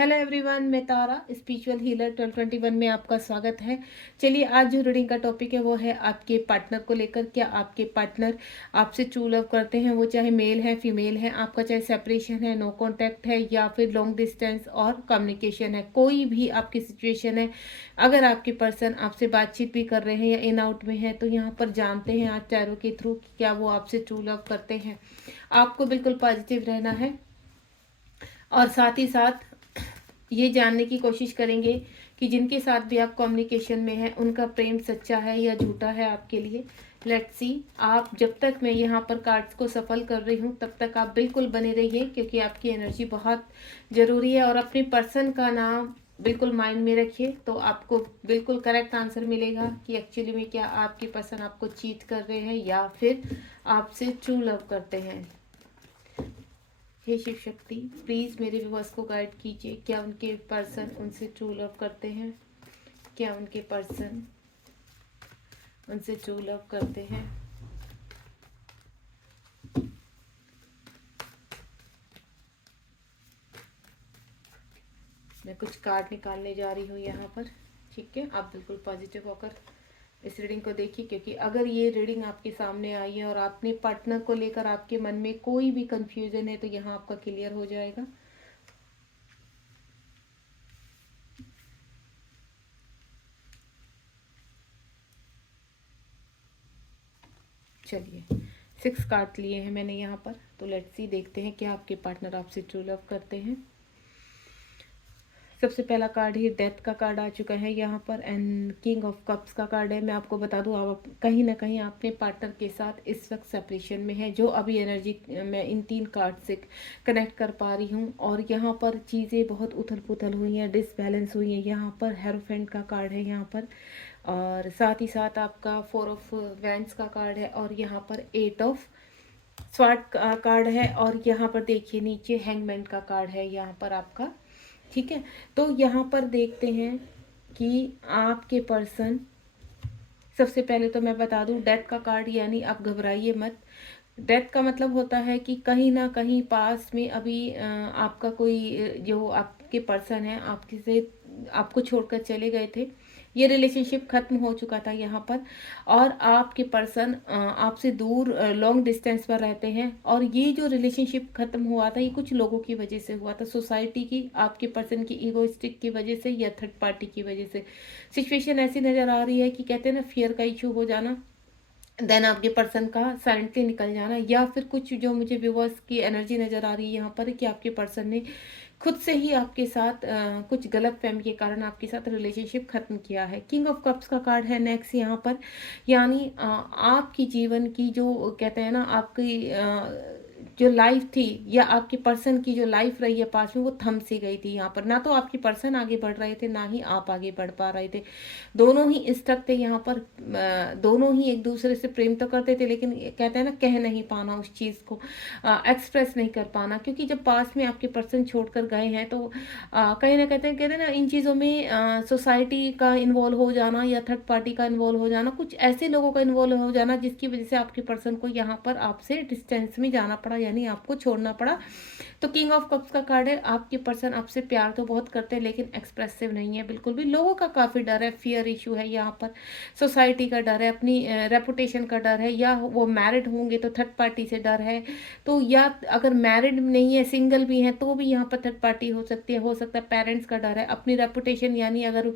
Hello everyone, मैं तारा spiritual healer 1221 में आपका स्वागत है। चलिए, आज जो रीडिंग का टॉपिक है वो है आपके पार्टनर को लेकर। क्या आपके पार्टनर आपसे ट्रू लव करते हैं? वो चाहे मेल है फीमेल है, आपका चाहे सेपरेशन है, नो कांटेक्ट है या फिर लॉन्ग डिस्टेंस और कम्युनिकेशन है, कोई भी आपकी सिचुएशन है। अगर आपके पर्सन आपसे बातचीत भी कर रहे हैं या इन आउट में है, तो यहाँ पर जानते हैं आज टैरो के थ्रू कि क्या वो आपसे ट्रू लव करते हैं। आपको बिल्कुल पॉजिटिव रहना है और साथ ही साथ ये जानने की कोशिश करेंगे कि जिनके साथ भी आप कम्युनिकेशन में हैं उनका प्रेम सच्चा है या झूठा है आपके लिए। Let's see. आप जब तक मैं यहाँ पर कार्ड्स को सफल कर रही हूँ तब तक आप बिल्कुल बने रहिए, क्योंकि आपकी एनर्जी बहुत ज़रूरी है। और अपने पर्सन का नाम बिल्कुल माइंड में रखिए, तो आपको बिल्कुल करेक्ट आंसर मिलेगा कि एक्चुअली में क्या आपके पर्सन आपको चीट कर रहे हैं या फिर आपसे ट्रू लव करते हैं। हे शिव शक्ति, प्लीज़ मेरे व्यूअर्स को गाइड कीजिए। क्या उनके पर्सन उनसे ट्रू लव करते हैं? क्या उनके पर्सन उनसे ट्रू लव करते हैं? मैं कुछ कार्ड निकालने जा रही हूँ यहाँ पर। ठीक है, आप बिल्कुल पॉजिटिव होकर इस रीडिंग को देखिए, क्योंकि अगर ये रीडिंग आपके सामने आई है और आपने पार्टनर को लेकर आपके मन में कोई भी कंफ्यूजन है तो यहाँ आपका क्लियर हो जाएगा। चलिए, 6 कार्ड लिए हैं मैंने यहाँ पर, तो लेट्स सी, देखते हैं क्या आपके पार्टनर आपसे ट्रू लव करते हैं। सबसे पहला कार्ड ही डेथ का कार्ड आ चुका है यहाँ पर, एंड किंग ऑफ कप्स का कार्ड है। मैं आपको बता दूँ, आप कहीं ना कहीं अपने पार्टनर के साथ इस वक्त सेपरेशन में है, जो अभी एनर्जी मैं इन 3 कार्ड से कनेक्ट कर पा रही हूँ। और यहाँ पर चीज़ें बहुत उथल पुथल हुई हैं, डिसबैलेंस हुई हैं। यहाँ पर हेरोफेंट का कार्ड है यहाँ पर, और साथ ही साथ आपका 4 ऑफ वैंड्स का कार्ड है, और यहाँ पर 8 ऑफ स्वार्ड का कार्ड है, और यहाँ पर देखिए नीचे हैंगमैन का कार्ड है यहाँ पर आपका। ठीक है, तो यहाँ पर देखते हैं कि आपके पर्सन, सबसे पहले तो मैं बता दूं, डेथ का कार्ड, यानी आप घबराइए मत। डेथ का मतलब होता है कि कहीं ना कहीं पास में अभी आपका कोई जो आपके पर्सन है आपके से आपको छोड़कर चले गए थे। ये रिलेशनशिप खत्म हो चुका था यहाँ पर, और आपके पर्सन आपसे दूर लॉन्ग डिस्टेंस पर रहते हैं। और ये जो रिलेशनशिप खत्म हुआ था, ये कुछ लोगों की वजह से हुआ था, सोसाइटी की, आपके पर्सन की ईगोइस्टिक की वजह से या थर्ड पार्टी की वजह से। सिचुएशन ऐसी नज़र आ रही है कि कहते हैं ना, फियर का इशू हो जाना, देन आपके पर्सन का साइलेंटली निकल जाना, या फिर कुछ जो मुझे व्यूवर्स की एनर्जी नज़र आ रही है यहाँ पर कि आपके पर्सन ने खुद से ही आपके साथ कुछ गलत फहमी के कारण आपके साथ रिलेशनशिप खत्म किया है। किंग ऑफ कप्स का कार्ड है नेक्स्ट यहाँ पर, यानी आपकी जीवन की जो कहते हैं ना, आपकी जो लाइफ थी या आपके पर्सन की जो लाइफ रही है पास में, वो थम सी गई थी यहाँ पर। ना तो आपके पर्सन आगे बढ़ रहे थे, ना ही आप आगे बढ़ पा रहे थे। दोनों ही स्टक थे यहाँ पर। दोनों ही एक दूसरे से प्रेम तो करते थे, लेकिन कहते हैं ना, कह नहीं पाना उस चीज़ को, एक्सप्रेस नहीं कर पाना, क्योंकि जब पास में आपके पर्सन छोड़कर गए हैं तो कहीं ना कहते हैं ना, इन चीज़ों में सोसाइटी का इन्वॉल्व हो जाना या थर्ड पार्टी का इन्वॉल्व हो जाना, कुछ ऐसे लोगों का इन्वॉल्व हो जाना जिसकी वजह से आपके पर्सन को यहाँ पर आपसे डिस्टेंस में जाना पड़ा, यानी आपको छोड़ना पड़ा। तो किंग ऑफ कप्स का कार्ड है, आपके पर्सन आपसे प्यार तो बहुत करते हैं लेकिन एक्सप्रेसिव नहीं है बिल्कुल भी। लोगों का काफ़ी डर है, फियर इशू है यहाँ पर, सोसाइटी का डर है, अपनी रेपुटेशन का डर है, या वो मैरिड होंगे तो थर्ड पार्टी से डर है। तो या अगर मैरिड नहीं है, सिंगल भी है, तो भी यहाँ पर थर्ड पार्टी हो सकती है, हो सकता है पेरेंट्स का डर है, अपनी रेपुटेशन, यानी अगर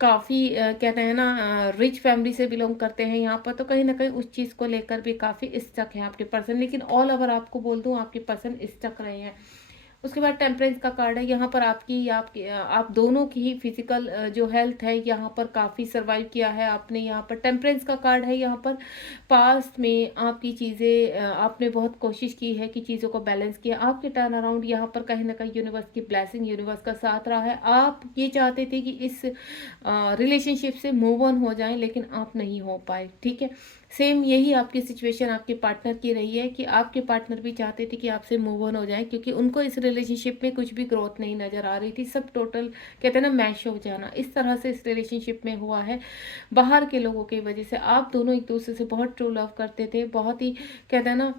काफ़ी कहते हैं ना, रिच फैमिली से बिलोंग करते हैं यहाँ पर, तो कहीं ना कहीं उस चीज़ को लेकर भी काफ़ी स्टक है आपके पर्सन। लेकिन ऑल ओवर आपको बोल दूँ, आपके पर्सन स्टक रहे हैं। उसके बाद टेम्परेंस का कार्ड है यहाँ पर, आपकी या आपकी आप दोनों की ही फिजिकल जो हेल्थ है यहाँ पर काफ़ी सर्वाइव किया है आपने यहाँ पर। टेम्परेंस का कार्ड है यहाँ पर, पास्ट में आपकी चीज़ें आपने बहुत कोशिश की है कि चीज़ों को बैलेंस किया। आपके टर्न अराउंड यहाँ पर कहीं ना कहीं यूनिवर्स की ब्लेसिंग, यूनिवर्स का साथ रहा है। आप ये चाहते थे कि इस रिलेशनशिप से मूव ऑन हो जाएं, लेकिन आप नहीं हो पाए। ठीक है, सेम यही आपकी सिचुएशन आपके पार्टनर की रही है कि आपके पार्टनर भी चाहते थे कि आपसे मूव ऑन हो जाए, क्योंकि उनको इस रिलेशनशिप में कुछ भी ग्रोथ नहीं नज़र आ रही थी, सब टोटल कहते हैं ना मैश हो जाना, इस तरह से इस रिलेशनशिप में हुआ है। बाहर के लोगों की वजह से आप दोनों एक दूसरे से बहुत ट्रू लव करते थे, बहुत ही कहते हैं ना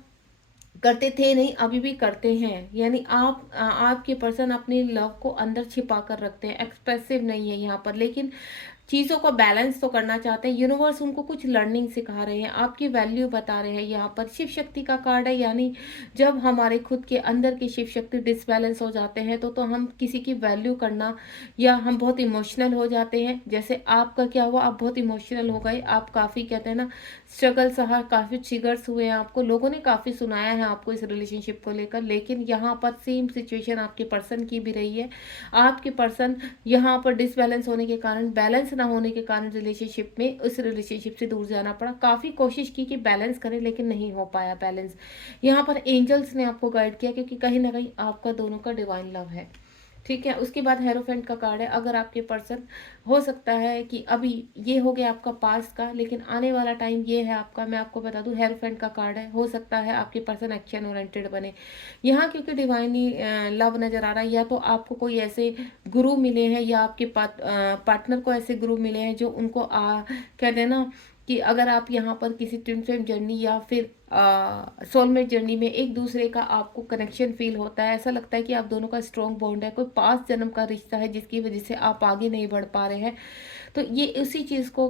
करते थे नहीं, अभी भी करते हैं। यानी आपके पर्सन अपने लव को अंदर छिपा कर रखते हैं, एक्सप्रेसिव नहीं है यहाँ पर, लेकिन चीज़ों को बैलेंस तो करना चाहते हैं। यूनिवर्स उनको कुछ लर्निंग सिखा रहे हैं, आपकी वैल्यू बता रहे हैं। यहाँ पर शिव शक्ति का कार्ड है, यानी जब हमारे खुद के अंदर की शिव शक्ति डिसबैलेंस हो जाते हैं तो हम किसी की वैल्यू करना, या हम बहुत इमोशनल हो जाते हैं। जैसे आपका क्या हुआ, आप बहुत इमोशनल हो गए, आप काफ़ी कहते हैं ना स्ट्रगल सहा, काफ़ी ट्रिगर्स हुए हैं आपको, लोगों ने काफ़ी सुनाया है आपको इस रिलेशनशिप को लेकर। लेकिन यहाँ पर सेम सिचुएशन आपके पर्सन की भी रही है। आपके पर्सन यहाँ पर डिसबैलेंस होने के कारण, बैलेंस ना होने के कारण रिलेशनशिप में, उस रिलेशनशिप से दूर जाना पड़ा। काफ़ी कोशिश की कि बैलेंस करें, लेकिन नहीं हो पाया बैलेंस। यहाँ पर एंजल्स ने आपको गाइड किया, क्योंकि कहीं ना कहीं आपका दोनों का डिवाइन लव है। ठीक है, उसके बाद हेरोफेंट का कार्ड है। अगर आपके पर्सन, हो सकता है कि अभी ये हो गया आपका पास्ट का, लेकिन आने वाला टाइम ये है आपका। मैं आपको बता दूं, हेरोफेंट का कार्ड है, हो सकता है आपके पर्सन एक्शन ओरिएंटेड बने यहाँ, क्योंकि डिवाइनली लव नजर आ रहा है। या तो आपको कोई ऐसे गुरु मिले हैं, या आपके पार्टनर को ऐसे गुरु मिले हैं जो उनको कह देना कि अगर आप यहाँ पर किसी ट्विन फ्लेम जर्नी या फिर सोलमेट जर्नी में एक दूसरे का आपको कनेक्शन फील होता है, ऐसा लगता है कि आप दोनों का स्ट्रॉन्ग बॉन्ड है, कोई पास्ट जन्म का रिश्ता है जिसकी वजह से आप आगे नहीं बढ़ पा रहे हैं। तो ये उसी चीज़ को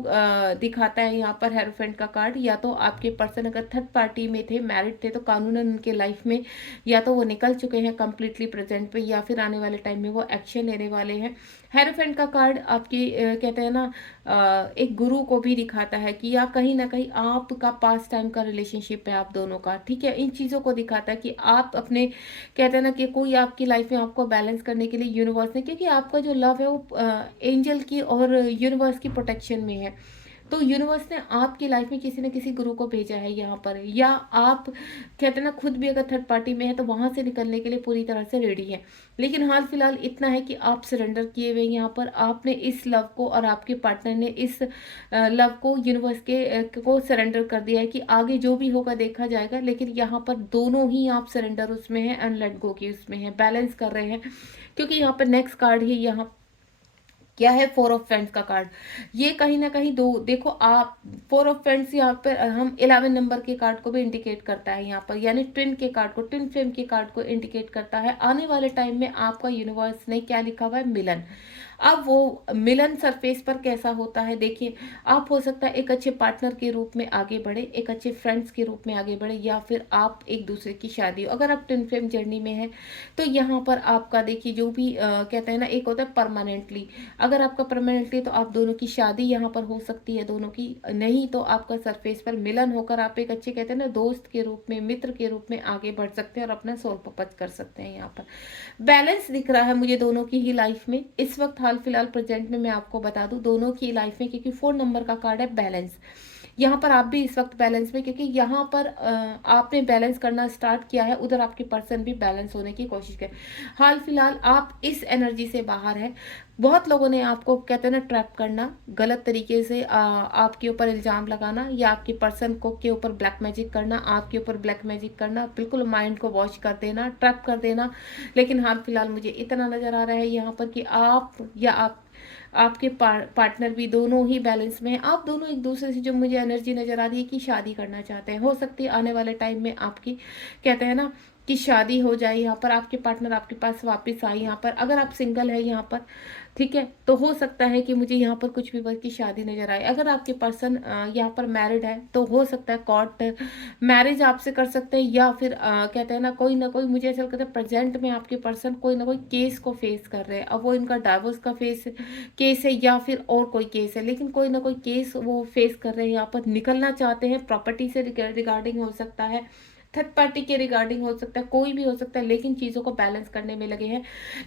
दिखाता है यहाँ पर हेरोफेंट का कार्ड। या तो आपके पर्सन अगर थर्ड पार्टी में थे, मैरिड थे, तो कानूनन उनके लाइफ में या तो वो निकल चुके हैं कंप्लीटली प्रेजेंट पे, या फिर आने वाले टाइम में वो एक्शन लेने वाले हैं। हेरोफेंट का कार्ड आपकी कहते हैं ना एक गुरु को भी दिखाता है कि या कहीं ना कहीं आपका पास्ट टाइम का रिलेशनशिप है आप दोनों का। ठीक है, इन चीज़ों को दिखाता है कि आप अपने कहते हैं ना कि कोई आपकी लाइफ में आपको बैलेंस करने के लिए यूनिवर्स ने, क्योंकि आपका जो लव है वो एंजल की और यूनिवर्स की प्रोटेक्शन में है। तो यूनिवर्स ने आपकी लाइफ में किसी न किसी गुरु को भेजा है यहाँ पर, या आप कहते हैं ना खुद भी अगर थर्ड पार्टी में है तो वहां से निकलने के लिए पूरी तरह से रेडी है। लेकिन हाल फिलहाल इतना है कि आप सरेंडर किए हुए यहाँ पर, आपने इस लव को और आपके पार्टनर ने इस लव को यूनिवर्स के को सरेंडर कर दिया है कि आगे जो भी होगा देखा जाएगा। लेकिन यहाँ पर दोनों ही आप सरेंडर उसमें है एंड लेट गो की उसमें है, बैलेंस कर रहे हैं। क्योंकि यहाँ पर नेक्स्ट कार्ड ही यहाँ क्या है, फोर ऑफ फ्रेंड्स का कार्ड। ये कहीं ना कहीं दो देखो आप, फोर ऑफ फ्रेंड्स यहाँ पर हम 11 नंबर के कार्ड को भी इंडिकेट करता है यहाँ पर, यानी ट्विन के कार्ड को, ट्विन फ्लेम के कार्ड को इंडिकेट करता है। आने वाले टाइम में आपका यूनिवर्स ने क्या लिखा हुआ है, मिलन। अब वो मिलन सरफेस पर कैसा होता है देखिए, आप हो सकता है एक अच्छे पार्टनर के रूप में आगे बढ़े, एक अच्छे फ्रेंड्स के रूप में आगे बढ़े, या फिर आप एक दूसरे की शादी हो। अगर आप ट्विन फ्लेम जर्नी में है तो यहाँ पर आपका देखिए जो भी कहते हैं ना, एक होता है परमानेंटली, अगर आपका परमानेंटली तो आप दोनों की शादी यहाँ पर हो सकती है दोनों की, नहीं तो आपका सरफेस पर मिलन होकर आप एक अच्छे कहते हैं ना दोस्त के रूप में, मित्र के रूप में आगे बढ़ सकते हैं और अपना सोल पर्पज कर सकते हैं। यहाँ पर बैलेंस दिख रहा है मुझे दोनों की ही लाइफ में इस वक्त, हाल फिलहाल प्रेजेंट में। मैं आपको बता दूं दोनों की लाइफ में, क्योंकि 4 नंबर का कार्ड है बैलेंस, यहाँ पर आप भी इस वक्त बैलेंस में, क्योंकि यहाँ पर आपने बैलेंस करना स्टार्ट किया है, उधर आपके पर्सन भी बैलेंस होने की कोशिश करे। हाल फिलहाल आप इस एनर्जी से बाहर है। बहुत लोगों ने आपको कहते हैं ना ट्रैप करना, गलत तरीके से आपके ऊपर इल्जाम लगाना, या आपके पर्सन को के ऊपर ब्लैक मैजिक करना, आपके ऊपर ब्लैक मैजिक करना, बिल्कुल माइंड को वॉश कर देना, ट्रैप कर देना। लेकिन हाल फिलहाल मुझे इतना नजर आ रहा है यहाँ पर कि आप या आपके पार्टनर भी दोनों ही बैलेंस में है। आप दोनों एक दूसरे से, जो मुझे एनर्जी नजर आ रही है कि शादी करना चाहते हैं। हो सकती है आने वाले टाइम में आपकी कहते हैं ना कि शादी हो जाए, यहाँ पर आपके पार्टनर आपके पास वापस आए। यहाँ पर अगर आप सिंगल है यहाँ पर, ठीक है, तो हो सकता है कि मुझे यहाँ पर कुछ भी वर्ग की शादी नजर आए। अगर आपके पर्सन यहाँ पर मैरिड है तो हो सकता है कोर्ट मैरिज आपसे कर सकते हैं, या फिर कहते हैं ना कोई मुझे ऐसा लगता है प्रेजेंट में आपके पर्सन कोई ना कोई केस को फेस कर रहे हैं। अब वो इनका डाइवोर्स का केस है या फिर और कोई केस है, लेकिन कोई ना कोई केस वो फेस कर रहे हैं, यहाँ पर निकलना चाहते हैं। प्रॉपर्टी से रिगार्डिंग हो सकता है, थर्ड पार्टी के रिगार्डिंग हो सकता है, कोई भी हो सकता है, लेकिन चीज़ों को बैलेंस करने में लगे हैं।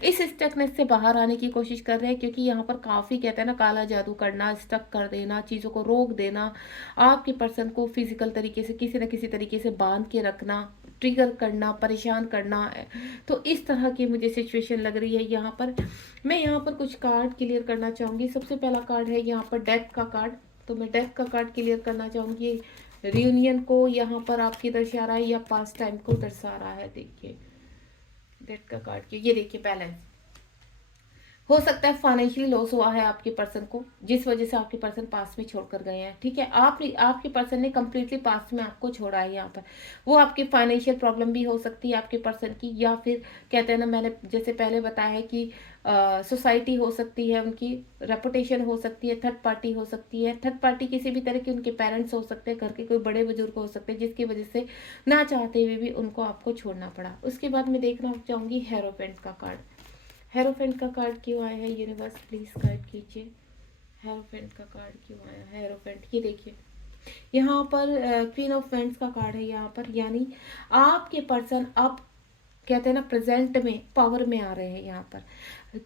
इस स्टकनेस से बाहर आने की कोशिश कर रहे हैं, क्योंकि यहाँ पर काफ़ी कहते हैं ना काला जादू करना, स्टक कर देना, चीज़ों को रोक देना, आपके पर्सन को फिजिकल तरीके से किसी न किसी तरीके से बांध के रखना, ट्रिगर करना, परेशान करना। तो इस तरह की मुझे सिचुएशन लग रही है यहाँ पर। मैं यहाँ पर कुछ कार्ड क्लियर करना चाहूँगी। सबसे पहला कार्ड है यहाँ पर डेथ का कार्ड, तो मैं डेथ का कार्ड क्लियर करना चाहूँगी। रियूनियन को यहाँ पर आपकी दर्शा रहा है या पास्ट टाइम को दर्शा रहा है। देखिए डेथ का कार्ड, ये देखिए बैलेंस। हो सकता है फाइनेंशियली लॉस हुआ है आपके पर्सन को, जिस वजह से आपके पर्सन पास में छोड़ कर गए हैं, ठीक है। आपके पर्सन ने कम्प्लीटली पास में आपको छोड़ा है यहाँ पर। वो आपकी फाइनेंशियल प्रॉब्लम भी हो सकती है आपके पर्सन की, या फिर कहते हैं ना, मैंने जैसे पहले बताया है कि सोसाइटी हो सकती है, उनकी रेपुटेशन हो सकती है, थर्ड पार्टी हो सकती है। थर्ड पार्टी किसी भी तरह के उनके पेरेंट्स हो सकते हैं, घर के कोई बड़े बुजुर्ग हो सकते हैं, जिसकी वजह से ना चाहते हुए भी उनको आपको छोड़ना पड़ा। उसके बाद मैं देखना चाहूँगी हेरोफेंट का कार्ड। हेरोफेंट का कार्ड क्यों आया है यूनिवर्स, प्लीज गाइड कीजिए। हेरोफेंट का कार्ड क्यों आया है? हेरोफेंट, ये देखिए यहाँ पर क्वीन ऑफ वेंट्स का कार्ड है यहाँ पर, यानी आपके पर्सन अब कहते हैं ना प्रेजेंट में पावर में आ रहे हैं यहाँ पर।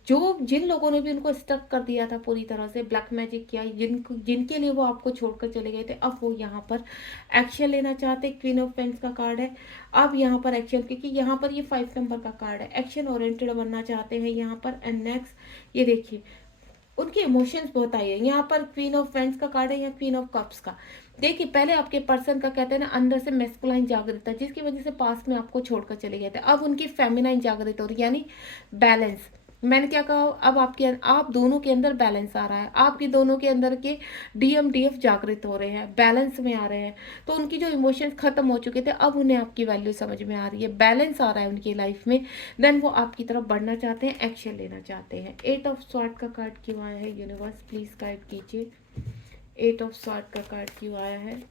जो जिन लोगों ने भी उनको स्टक कर दिया था, पूरी तरह से ब्लैक मैजिक किया, जिनके लिए वो आपको छोड़कर चले गए थे, अब वो यहाँ पर एक्शन लेना चाहते हैं। क्वीन ऑफ पेंस का कार्ड है। अब यहाँ पर एक्शन, क्योंकि यहाँ पर ये 5 नंबर का कार्ड है, एक्शन ओरिएंटेड बनना चाहते हैं यहाँ पर। एंड नेक्स्ट ये देखिए उनके इमोशंस बहुत आई है यहाँ पर। क्वीन ऑफ वेंट्स का कार्ड है या क्वीन ऑफ कप्स का। देखिए पहले आपके पर्सन का कहते हैं ना अंदर से मेस्कुलाइन जागृत था, जिसकी वजह से पास्ट में आपको छोड़कर चले गए थे। अब उनकी फेमिनाइन जागृत हो रही है, यानी बैलेंस। मैंने क्या कहा, अब आप दोनों के अंदर बैलेंस आ रहा है, आपके दोनों के अंदर के डीएमडीएफ जागृत हो रहे हैं, बैलेंस में आ रहे हैं। तो उनकी जो इमोशंस खत्म हो चुके थे, अब उन्हें आपकी वैल्यू समझ में आ रही है, बैलेंस आ रहा है उनकी लाइफ में। देन वो आपकी तरफ बढ़ना चाहते हैं, एक्शन लेना चाहते हैं। 8 ऑफ स्वॉर्ड का कार्ड क्यों आया है यूनिवर्स, प्लीज गाइड कीजिए। 8 ऑफ स्वॉर्ड का कार्ड क्यों आया है?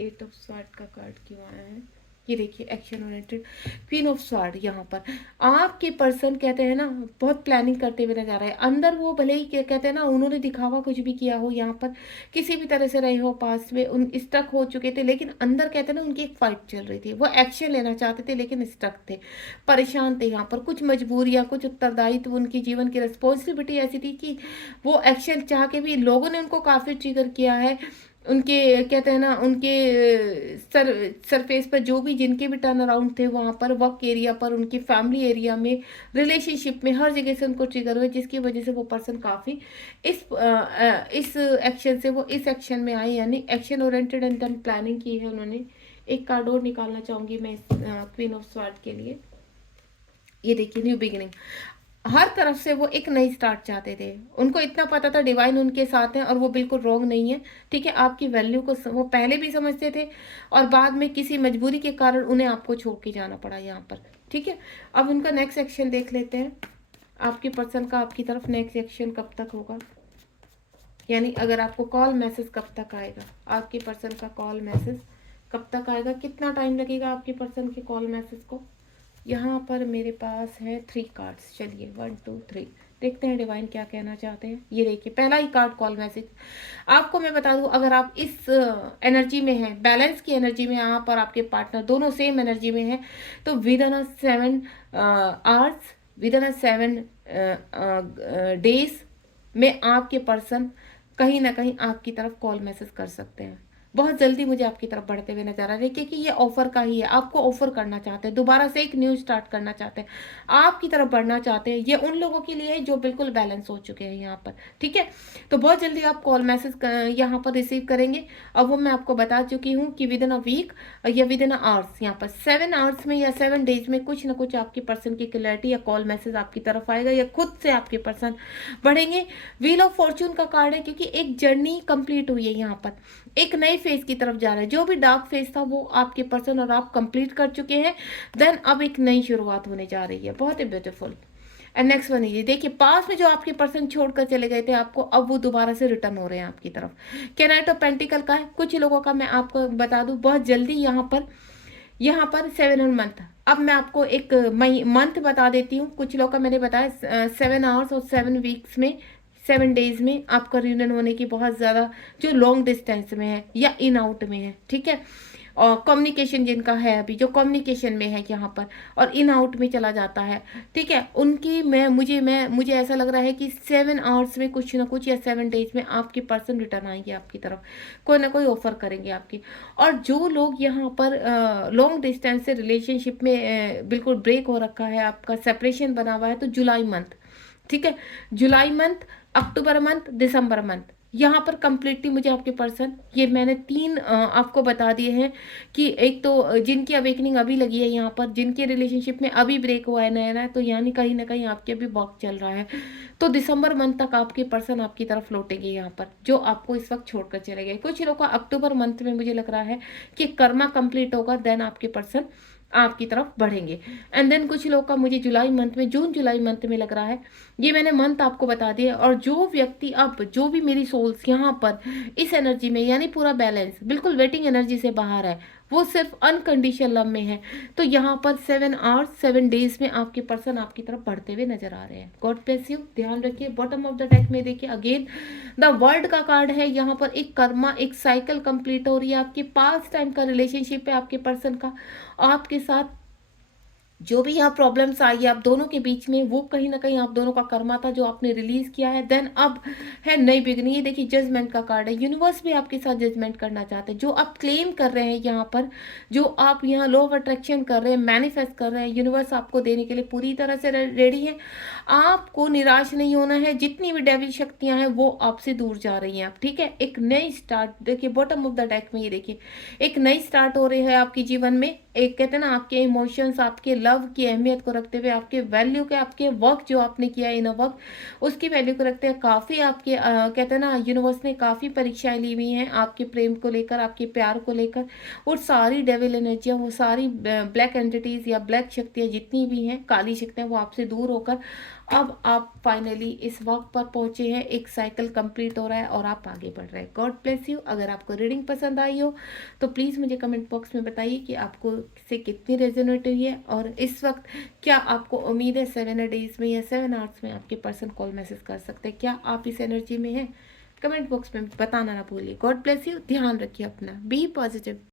8 ऑफ स्वॉर्ड का कार्ड क्यों आया है? ये देखिए action oriented queen of sword. यहाँ पर आपके पर्सन कहते हैं ना बहुत प्लानिंग करते हुए नजर आ रहे हैं। अंदर वो भले ही कहते हैं ना उन्होंने दिखावा कुछ भी किया हो, यहाँ पर किसी भी तरह से रहे हो पास्ट में, उन स्टक हो चुके थे, लेकिन अंदर कहते हैं ना उनकी एक फाइट चल रही थी, वो एक्शन लेना चाहते थे लेकिन स्टक थे, परेशान थे। यहाँ पर कुछ मजबूरियाँ, कुछ उत्तरदायित्व, उनकी जीवन की रिस्पॉन्सिबिलिटी ऐसी थी कि वो एक्शन चाह के भी लोगों ने उनको काफ़ी ट्रिगर किया है। उनके कहते हैं ना उनके सरफेस पर जो भी जिनके भी टर्न अराउंड थे, वहाँ पर वर्क एरिया पर, उनकी फैमिली एरिया में, रिलेशनशिप में, हर जगह से उनको ट्रिगर हुए, जिसकी वजह से वो पर्सन काफ़ी इस एक्शन से वो इस एक्शन में आए, यानी action oriented and then planning की है उन्होंने। एक कार्ड और निकालना चाहूँगी मैं क्वीन ऑफ स्वॉर्ड के लिए। ये देखिए न्यू बिगिनिंग, हर तरफ से वो एक नई स्टार्ट चाहते थे। उनको इतना पता था डिवाइन उनके साथ है और वो बिल्कुल रॉन्ग नहीं है, ठीक है। आपकी वैल्यू को वो पहले भी समझते थे और बाद में किसी मजबूरी के कारण उन्हें आपको छोड़ के जाना पड़ा यहाँ पर, ठीक है। अब उनका नेक्स्ट एक्शन देख लेते हैं। आपके पर्सन का आपकी तरफ नेक्स्ट एक्शन कब तक होगा, यानी अगर आपको कॉल मैसेज कब तक आएगा, आपके पर्सन का कॉल मैसेज कब तक आएगा, कितना टाइम लगेगा आपके पर्सन के कॉल मैसेज को। यहाँ पर मेरे पास है 3 कार्ड्स, चलिए 1 2 3 देखते हैं डिवाइन क्या कहना चाहते हैं। ये देखिए पहला ही कार्ड कॉल मैसेज। आपको मैं बता दूं, अगर आप इस एनर्जी में हैं, बैलेंस की एनर्जी में, यहाँ पर आपके पार्टनर दोनों सेम एनर्जी में हैं, तो with in 7 hours, with in 7 days में आपके पर्सन कहीं ना कहीं आपकी तरफ कॉल मैसेज कर सकते हैं। बहुत जल्दी मुझे आपकी तरफ बढ़ते हुए नजर आ रहे हैं, क्योंकि ये ऑफर का ही है, आपको ऑफर करना चाहते हैं, दोबारा से एक न्यू स्टार्ट करना चाहते हैं, आपकी तरफ बढ़ना चाहते हैं। ये उन लोगों के लिए है जो बिल्कुल बैलेंस हो चुके हैं यहाँ पर, ठीक है। तो बहुत जल्दी आप कॉल मैसेज यहाँ पर रिसीव करेंगे। अब वो मैं आपको बता चुकी हूँ कि विद इन अ वीक या विद इन अ आवर्स, यहाँ पर 7 आवर्स में या 7 डेज में कुछ ना कुछ आपके पर्सन की क्लैरिटी या कॉल मैसेज आपकी तरफ आएगा, या खुद से आपके पर्सन बढ़ेंगे। व्हील ऑफ फॉर्चून का कार्ड है, क्योंकि एक जर्नी कंप्लीट हुई है यहाँ पर, एक नए फेज की तरफ जा रहा है। जो भी डार्क फेज था वो आपके पर्सन और आप कंप्लीट कर चुके हैं। देन अब एक नई शुरुआत होने जा रही है, बहुत ही ब्यूटीफुल। एंड नेक्स्ट वन ये देखिए, पास में जो आपके पर्सन छोड़कर चले गए थे आपको, अब वो दोबारा से रिटर्न हो रहे हैं आपकी तरफ। कैनाइट ऑफ पेंटिकल का है, कुछ लोगों का मैं आपको बता दूं बहुत जल्दी यहाँ पर 7 मंथ। अब मैं आपको एक मंथ बता देती हूँ। कुछ लोग का मैंने बताया 7 आवर्स और 7 वीक्स में, 7 डेज में आपका रियूनियन होने की बहुत ज़्यादा, जो लॉन्ग डिस्टेंस में है या इन आउट में है, ठीक है। और कम्युनिकेशन जिनका है अभी, जो कम्युनिकेशन में है यहाँ पर और इन आउट में चला जाता है, ठीक है, उनकी मुझे ऐसा लग रहा है कि 7 आवर्स में कुछ ना कुछ या 7 डेज में आपके पर्सन रिटर्न आएंगे आपकी तरफ, कोई ना कोई ऑफर करेंगे आपकी। और जो लोग यहाँ पर लॉन्ग डिस्टेंस से रिलेशनशिप में बिल्कुल ब्रेक हो रखा है, आपका सेपरेशन बना हुआ है, तो जुलाई मंथ, ठीक है, जुलाई मंथ, अक्टूबर मंथ, दिसंबर मंथ, यहाँ पर कंप्लीटली मुझे आपके पर्सन, ये मैंने 3 आपको बता दिए हैं कि एक तो जिनकी अवेकनिंग अभी लगी है यहाँ पर, जिनके रिलेशनशिप में अभी ब्रेक हुआ है नया-नया, तो यानी कहीं न कहीं आपके अभी वर्क चल रहा है। तो दिसंबर मंथ तक आपके पर्सन आपकी तरफ लौटेंगे यहाँ पर, जो आपको इस वक़्त छोड़कर चले गए। कुछ लोगों का अक्टूबर मंथ में मुझे लग रहा है कि कर्मा कंप्लीट होगा, देन आपके पर्सन आपकी तरफ बढ़ेंगे। एंड देन कुछ लोग का मुझे जुलाई मंथ में, जून जुलाई मंथ में लग रहा है। ये मैंने मंथ आपको बता दिया। और जो व्यक्ति अब, जो भी मेरी सोल्स यहाँ पर इस एनर्जी में, यानी पूरा बैलेंस बिल्कुल वेटिंग एनर्जी से बाहर है, वो सिर्फ अनकंडीशनल लव में है, तो यहाँ पर 7 आवर्स 7 डेज में आपके पर्सन आपकी तरफ बढ़ते हुए नजर आ रहे हैं। God bless you. ध्यान रखिए, बॉटम ऑफ द डेक में देखिए अगेन द वर्ल्ड का कार्ड है। यहाँ पर एक कर्मा, एक साइकिल कंप्लीट हो रही है। आपके पास्ट टाइम का रिलेशनशिप है आपके पर्सन का आपके साथ, जो भी यहाँ प्रॉब्लम्स आई है आप दोनों के बीच में, वो कहीं ना कहीं आप दोनों का कर्मा था जो आपने रिलीज किया है। देन अब है नई बिगनिंग। ये देखिए जजमेंट का कार्ड है। यूनिवर्स भी आपके साथ जजमेंट करना चाहते हैं। जो आप क्लेम कर रहे हैं यहाँ पर, जो आप यहाँ लॉ ऑफ अट्रैक्शन कर रहे हैं, मैनिफेस्ट कर रहे हैं, यूनिवर्स आपको देने के लिए पूरी तरह से रेडी है। आपको निराश नहीं होना है। जितनी भी डेविल शक्तियां हैं वो आपसे दूर जा रही हैं। आप ठीक है, एक नई स्टार्ट, देखिए बॉटम ऑफ द डेक में ये देखिए एक नई स्टार्ट हो रही है आपके जीवन में। एक कहते हैं ना, आपके इमोशंस, आपके लव की अहमियत को रखते हुए, आपके वैल्यू के, आपके वर्क जो आपने किया है इन वर्क, उसकी वैल्यू को रखते हैं। काफ़ी आपके कहते हैं ना, यूनिवर्स ने काफ़ी परीक्षाएं ली हुई हैं आपके प्रेम को लेकर, आपके प्यार को लेकर। और सारी डेविल एनर्जियाँ, वो सारी ब्लैक एंटिटीज या ब्लैक शक्तियाँ जितनी भी हैं, काली शक्तियाँ, वो आपसे दूर होकर अब आप फाइनली इस वक्त पर पहुंचे हैं। एक साइकिल कंप्लीट हो रहा है और आप आगे बढ़ रहे हैं। God bless you. अगर आपको रीडिंग पसंद आई हो तो प्लीज़ मुझे कमेंट बॉक्स में बताइए कि आपको से कितनी रेजोनेट हुई है, और इस वक्त क्या आपको उम्मीद है 7 डेज में या 7 आवर्स में आपके पर्सन कॉल मैसेज कर सकते हैं। क्या आप इस एनर्जी में हैं? कमेंट बॉक्स में बताना ना भूलिए। God bless you. ध्यान रखिए अपना, बी पॉजिटिव।